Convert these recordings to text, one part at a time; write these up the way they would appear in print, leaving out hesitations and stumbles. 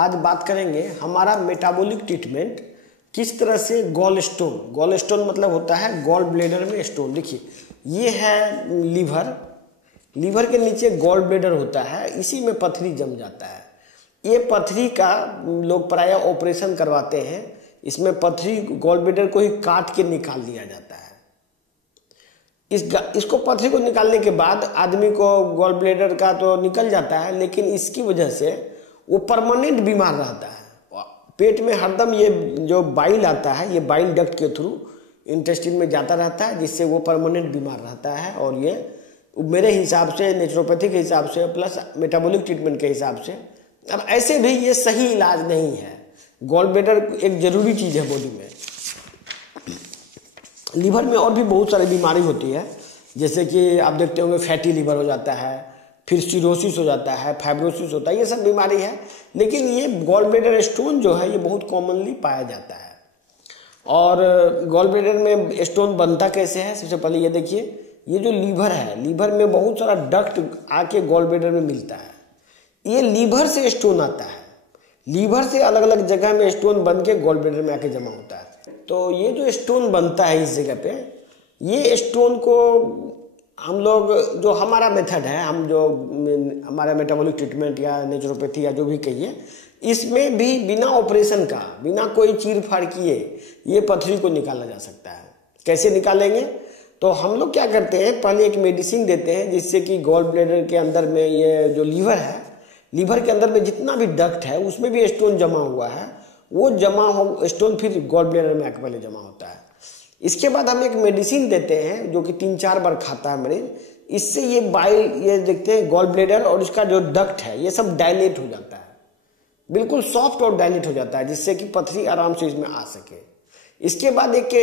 आज बात करेंगे हमारा मेटाबॉलिक ट्रीटमेंट किस तरह से गॉल स्टोन मतलब होता है गॉल ब्लेडर में स्टोन। देखिए ये है लीवर के नीचे गॉल ब्लेडर होता है, इसी में पथरी जम जाता है। ये पथरी का लोग प्रायः ऑपरेशन करवाते हैं, इसमें पथरी गॉल ब्लेडर को ही काट के निकाल दिया जाता है। इसको पथरी को निकालने के बाद आदमी को गॉल ब्लेडर का तो निकल जाता है, लेकिन इसकी वजह से वो परमानेंट बीमार रहता है। पेट में हरदम ये जो बाइल आता है, ये बाइल डक्ट के थ्रू इंटेस्टाइन में जाता रहता है, जिससे वो परमानेंट बीमार रहता है। और ये मेरे हिसाब से, नेचुरोपैथी के हिसाब से प्लस मेटाबॉलिक ट्रीटमेंट के हिसाब से, अब ऐसे भी ये सही इलाज नहीं है। गॉल ब्लेडर एक जरूरी चीज़ है बॉडी में। लीवर में और भी बहुत सारी बीमारी होती है, जैसे कि आप देखते होंगे फैटी लीवर हो जाता है, फिर सिरोसिस हो जाता है, फाइब्रोसिस होता है, ये सब बीमारी है। लेकिन ये गॉल ब्लेडर स्टोन जो है ये बहुत कॉमनली पाया जाता है। और गॉल ब्लेडर में स्टोन बनता कैसे है, सबसे पहले ये देखिए, ये जो लीवर है, लीवर में बहुत सारा डक्ट आके गॉल ब्लेडर में मिलता है। ये लीवर से स्टोन आता है, लीवर से अलग अलग जगह में स्टोन बन के गॉल ब्लेडर में आके जमा होता है। तो ये जो स्टोन बनता है इस जगह पे, ये स्टोन को हम लोग, जो हमारा मेथड है, हम जो हमारा मेटाबॉलिक ट्रीटमेंट या नेचुरोपैथी या जो भी कहिए, इसमें भी बिना ऑपरेशन का, बिना कोई चीर फाड़ किए ये पथरी को निकाला जा सकता है। कैसे निकालेंगे? तो हम लोग क्या करते हैं, पहले एक मेडिसिन देते हैं जिससे कि गॉल ब्लेडर के अंदर में, ये जो लीवर है, लीवर के अंदर में जितना भी डक्ट है उसमें भी स्टोन जमा हुआ है, वो जमा हो स्टोन फिर गॉल ब्लेडर में आके पहले जमा होता है। इसके बाद हम एक मेडिसिन देते हैं जो कि 3-4 बार खाता है मरीज। इससे ये बाइल, ये देखते हैं गॉल ब्लेडर और इसका जो डक्ट है ये सब डायलेट हो जाता है, बिल्कुल सॉफ्ट और डायलेट हो जाता है, जिससे कि पथरी आराम से इसमें आ सके। इसके बाद एक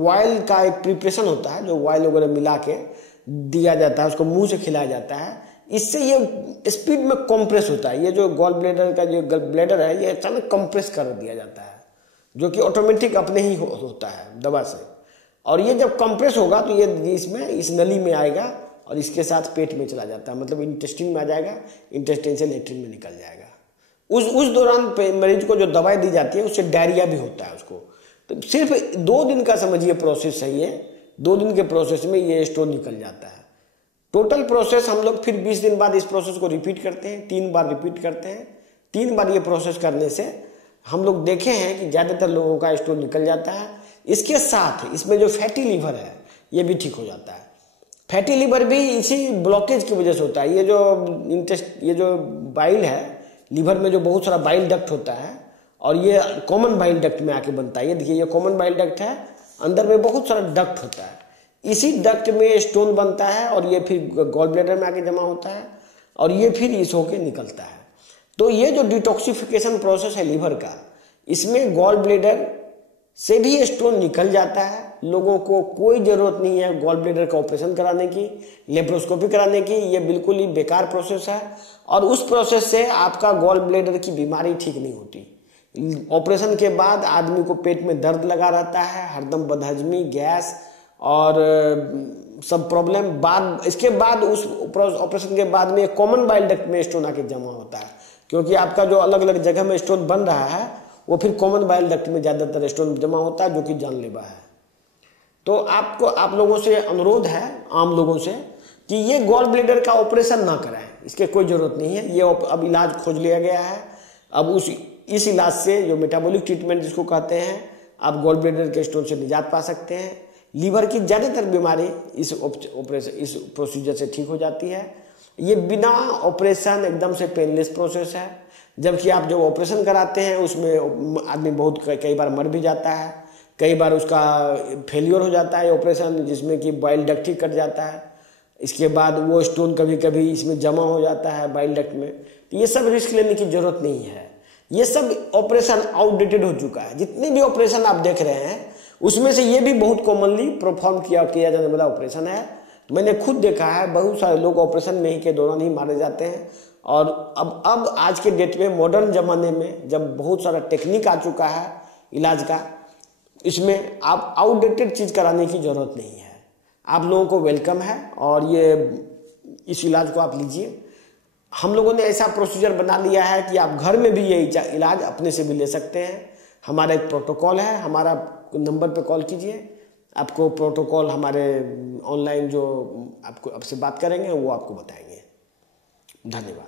ऑयल का एक प्रिपरेशन होता है, जो ऑयल वगैरह मिला के दिया जाता है, उसको मुंह से खिलाया जाता है। इससे ये स्पीड में कंप्रेस होता है, ये जो गॉल ब्लेडर का जो ब्लेडर है ये अचानक कंप्रेस कर दिया जाता है, जो कि ऑटोमेटिक अपने ही होता है दवा से। और ये जब कंप्रेस होगा तो ये इसमें, इस नली में आएगा और इसके साथ पेट में चला जाता है, मतलब इंटेस्टाइन में आ जाएगा, इंटेस्टाइन से लेट्रिन में निकल जाएगा। उस दौरान मरीज को जो दवाई दी जाती है उससे डायरिया भी होता है उसको। तो सिर्फ 2 दिन का समझिए प्रोसेस है ये, 2 दिन के प्रोसेस में ये स्टोन निकल जाता है। टोटल प्रोसेस हम लोग फिर 20 दिन बाद इस प्रोसेस को रिपीट करते हैं, 3 बार रिपीट करते हैं। 3 बार ये प्रोसेस करने से हम लोग देखे हैं कि ज़्यादातर लोगों का स्टोन निकल जाता है। इसके साथ इसमें जो फैटी लीवर है ये भी ठीक हो जाता है। फैटी लीवर भी इसी ब्लॉकेज की वजह से होता है। ये जो बाइल है, लीवर में जो बहुत सारा बाइल डक्ट होता है और ये कॉमन बाइल डक्ट में आके बनता है। ये देखिए, ये कॉमन बाइल डक्ट है, अंदर में बहुत सारा डक्ट होता है, इसी डक्ट में स्टोन बनता है और ये फिर गॉल ब्लेडर में आके जमा होता है और ये फिर इस होके निकलता है। तो ये जो डिटॉक्सिफिकेशन प्रोसेस है लीवर का, इसमें गॉल ब्लेडर से भी स्टोन निकल जाता है। लोगों को कोई जरूरत नहीं है गॉल ब्लेडर का ऑपरेशन कराने की, लेप्रोस्कोपी कराने की, ये बिल्कुल ही बेकार प्रोसेस है। और उस प्रोसेस से आपका गॉल ब्लेडर की बीमारी ठीक नहीं होती। ऑपरेशन के बाद आदमी को पेट में दर्द लगा रहता है, हरदम बदहजमी, गैस और सब प्रॉब्लम। इसके बाद उस ऑपरेशन के बाद में कॉमन बाइल डक्ट में स्टोन आके जमा होता है, क्योंकि आपका जो अलग अलग जगह में स्टोन बन रहा है वो फिर कॉमन बाइल डक्ट में ज़्यादातर स्टोन जमा होता है, जो कि जानलेवा है। तो आप लोगों से अनुरोध है, आम लोगों से, कि ये गॉल ब्लेडर का ऑपरेशन ना कराएं, इसके कोई ज़रूरत नहीं है। ये अब इलाज खोज लिया गया है। अब इस इलाज से, जो मेटाबॉलिक ट्रीटमेंट जिसको कहते हैं, आप गॉल ब्लेडर के स्टोन से निजात पा सकते हैं। लीवर की ज़्यादातर बीमारी इस प्रोसीजर से ठीक हो जाती है। ये बिना ऑपरेशन एकदम से पेनलेस प्रोसेस है। जबकि आप जब ऑपरेशन कराते हैं उसमें आदमी बहुत कई बार मर भी जाता है, कई बार उसका फेलियर हो जाता है ऑपरेशन, जिसमें कि बाइल डक्ट ही कट जाता है। इसके बाद वो स्टोन कभी कभी इसमें जमा हो जाता है बाइल डक्ट में। तो ये सब रिस्क लेने की जरूरत नहीं है। ये सब ऑपरेशन आउटडेटेड हो चुका है। जितने भी ऑपरेशन आप देख रहे हैं उसमें से ये भी बहुत कॉमनली परफॉर्म किया जाने वाला ऑपरेशन है। मैंने खुद देखा है, बहुत सारे लोग ऑपरेशन में ही के दौरान ही मारे जाते हैं। और अब आज के डेट में, मॉडर्न जमाने में, जब बहुत सारा टेक्निक आ चुका है इलाज का, इसमें आप आउटडेटेड चीज़ कराने की ज़रूरत नहीं है। आप लोगों को वेलकम है और ये इस इलाज को आप लीजिए। हम लोगों ने ऐसा प्रोसीजर बना लिया है कि आप घर में भी ये इलाज अपने से भी ले सकते हैं। हमारा एक प्रोटोकॉल है, हमारा नंबर पे कॉल कीजिए, आपको प्रोटोकॉल हमारे ऑनलाइन जो आपको आपसे बात करेंगे वो आपको बताएंगे। धन्यवाद।